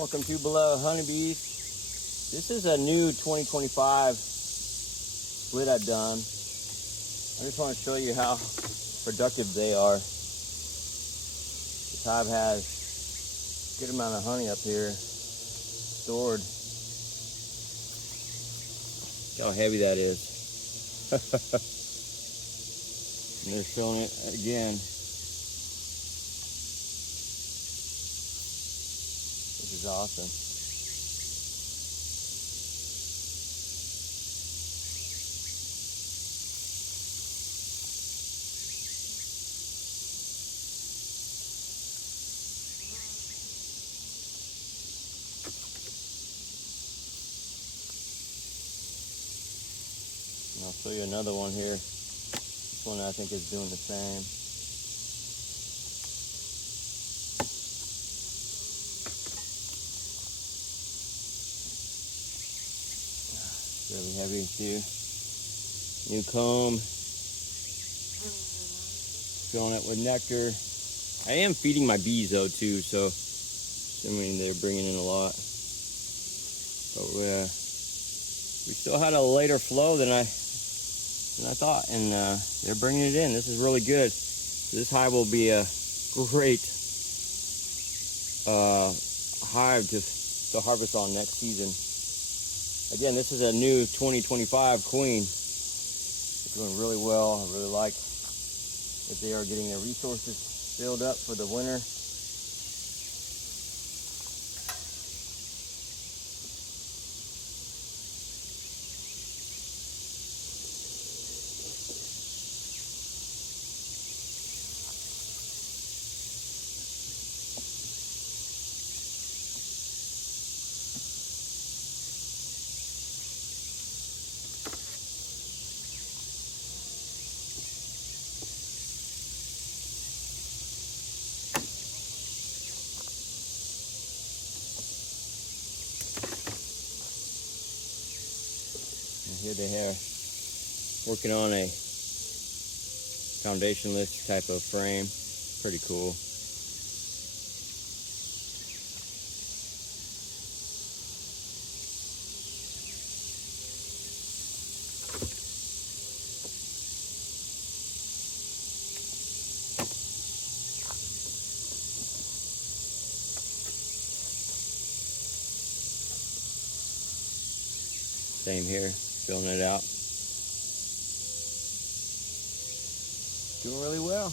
Welcome to Below Honeybees. This is a new 2025 split I've done. I just want to show you how productive they are. This hive has a good amount of honey up here stored. Look how heavy that is. And they're filling it again. This is awesome. And I'll show you another one here. This one I think is doing the same. Really heavy too. New comb. Filling it with nectar. I am feeding my bees though too, so assuming they're bringing in a lot. But we still had a later flow than I thought, and they're bringing it in. This is really good. This hive will be a great hive to harvest on next season. Again, this is a new 2025 queen. It's doing really well. I really like that they are getting their resources filled up for the winter. And here they are working on a foundationless type of frame. Pretty cool. Same here, filling it out. Doing really well.